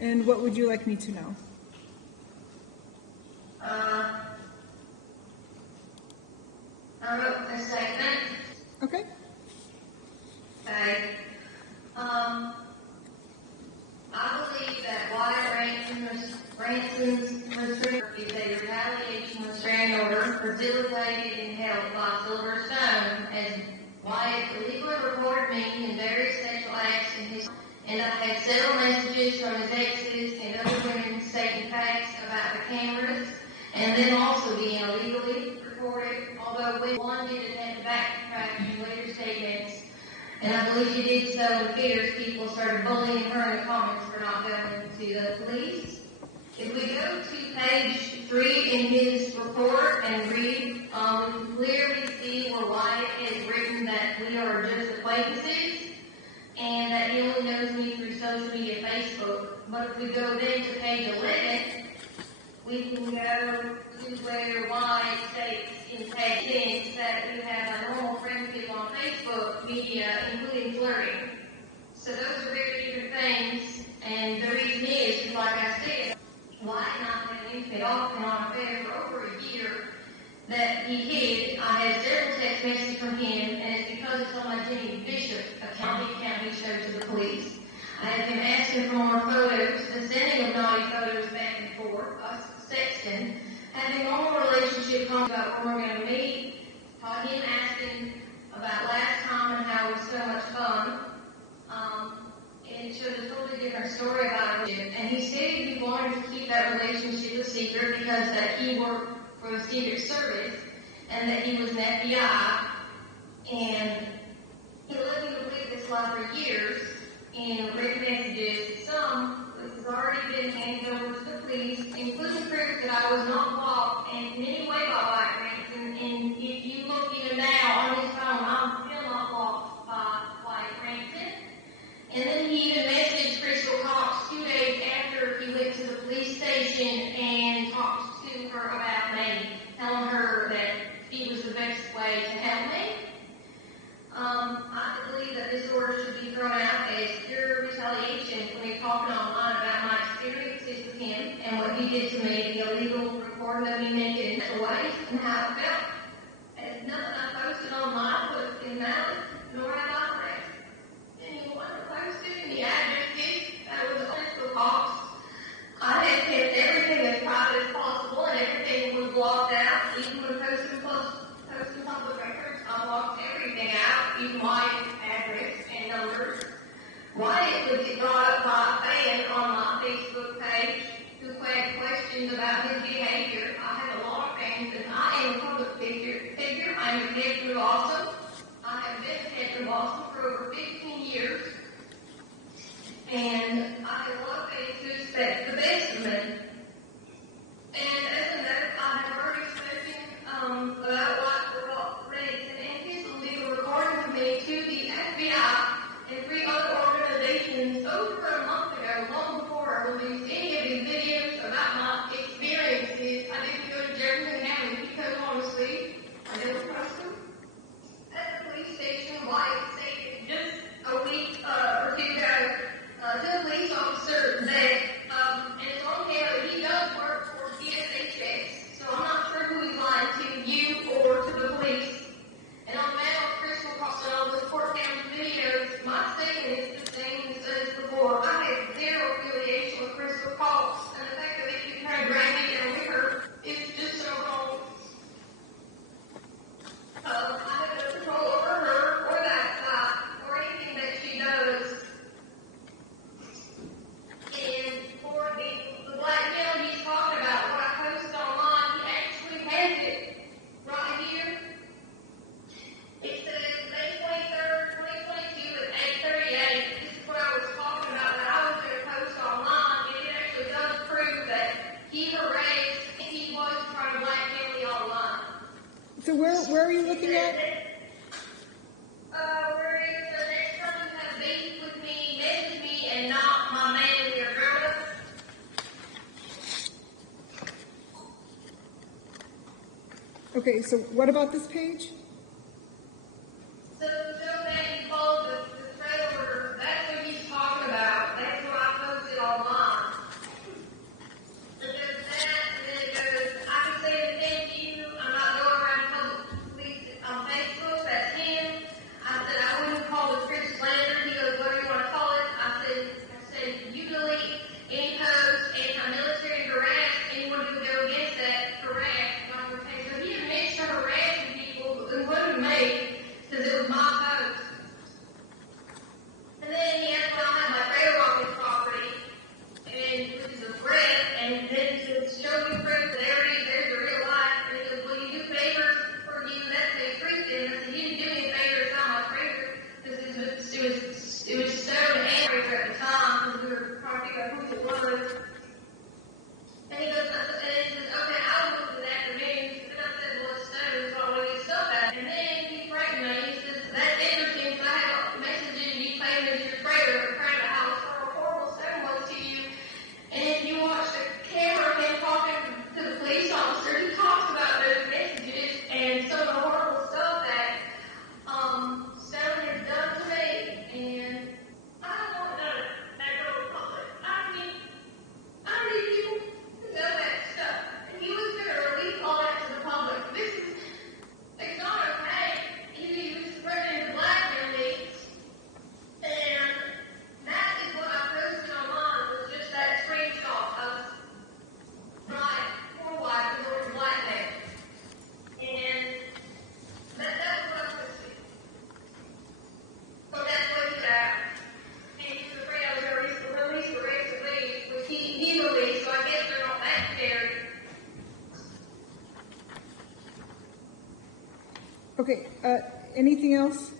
And what would you like me to know? I wrote a statement. Okay. Okay. I believe that Wyatt Ranson's restraining order is a retaliation restraining order facilitated and held by Silverstone, as Wyatt illegally recorded me in various sexual acts in his, and I had several messages from his exes and other women stating facts about the cameras, and then also being illegally recorded, although one did attempt to backtrack in later statements. And I believe she did so in fears people started bullying her in the comments for not going to the police. If we go to page 3 in his report and read, we can clearly see where Wyatt has written that we are just acquaintances and that he only knows me through social media, Facebook. But if we go then to page 11, we can go to where Wyatt states in page 10 that we have a normal friendship on Facebook media, including flirting. So those are very different things, and the reason is, like I said, Wyatt and I had an intimate off and on affair for over a year that he hid. I had several text messages from him, and it's because it's on my Jimmy Bishop account he showed to the police. I had him asking for more photos, the sending of naughty photos back and forth, us sexting, having a normal relationship talking about where we're going to meet, him asking about last time and how it was so much fun. And it showed a totally different story about it. And he said he wanted to keep that relationship a secret because that he worked for the Secret Service and that he was an FBI. And he let me believe this lie for years in written messages. Some has already been handed over to the police, including proof that I was not blocked in any way by Wyatt Ranson. And if you look even now on his phone, I'm still not blocked by Wyatt Ranson. And then he even messaged Crystal Cox 2 days after he went to the police station and talked to her about me, telling her that he was the best way to help me. I believe that this order should be thrown out as pure retaliation for me talking online about my experiences with him and what he did to me, the illegal recording of me naked in such ways, and how I felt. As nothing I posted online was in malice, nor have I harassed anyone who posted any addresses that was Crystal Cox. I had kept everything as private as possible, and everything was blocked out, even when posting public records. I blocked everything out, even my address and numbers. Wyatt would get brought up by a fan on my Facebook page who had questions about his behavior. I have a lot of fans, and I am a public figure. I am a detective of Ellison. I have been a detective of Ellison for over 15 years. And I have a lot of fans who expect the best of me. And as a note, I have already spoken about Wyatt Ranson and his illegal recording of me to the FBI and 3 other organizations over a month ago, long before I released any of these videos about my experiences. I didn't go to Jefferson County because, honestly, I never trust them. At the police station, Wyatt stated just a week or 2 ago to a police officer that, and it's on camera, that he does work for DSHS. So I'm not sure who he's lying to, you or to the police. And on that, Crystal Cox and all those Port County videos, my statement is the same as before. I have zero affiliation with Crystal Cox, and the fact that they keep trying to drag me down with her is just so wrong. I have no control over her or that site or anything that she does. And for the blackmail he's talking about, what I posted online, he actually has it right here. It says May 23rd, 2022 at 8:38. This is what I was talking about that I was going to post online, and it actually does prove that he harassed and he was trying to blackmail me online. So where are you looking at? Where it is the next time you have beef with me, message me, and not my man or girl. Okay, so what about this page? So show that he followed the trailer order. That's what he's talking about. That's what I posted online. was, and he goes, and he says, okay, I'll look at that afternoon. And I said, well, it's stones, so all this stuff at. And then he threatened me. He says, that's interesting, because I have a message in you claiming it's your prayer, praying about how horrible stone was to you. And if you watch the camera of him talking to the police officer, he talks about those messages and some of the horrible stuff that Stone has done to me. And I don't want that go public. I mean, I need you to know that stuff. And he was going to release all that to the public. It's not okay. He was threatening to blackmail me. And that is what I posted online, was just that screenshot of my poor wife and Lord blackmail. And that's what I posted. So that's what he's at. And he's afraid I was going to release the rest of these, which he released, so I guess they're not that scary. Okay, anything else?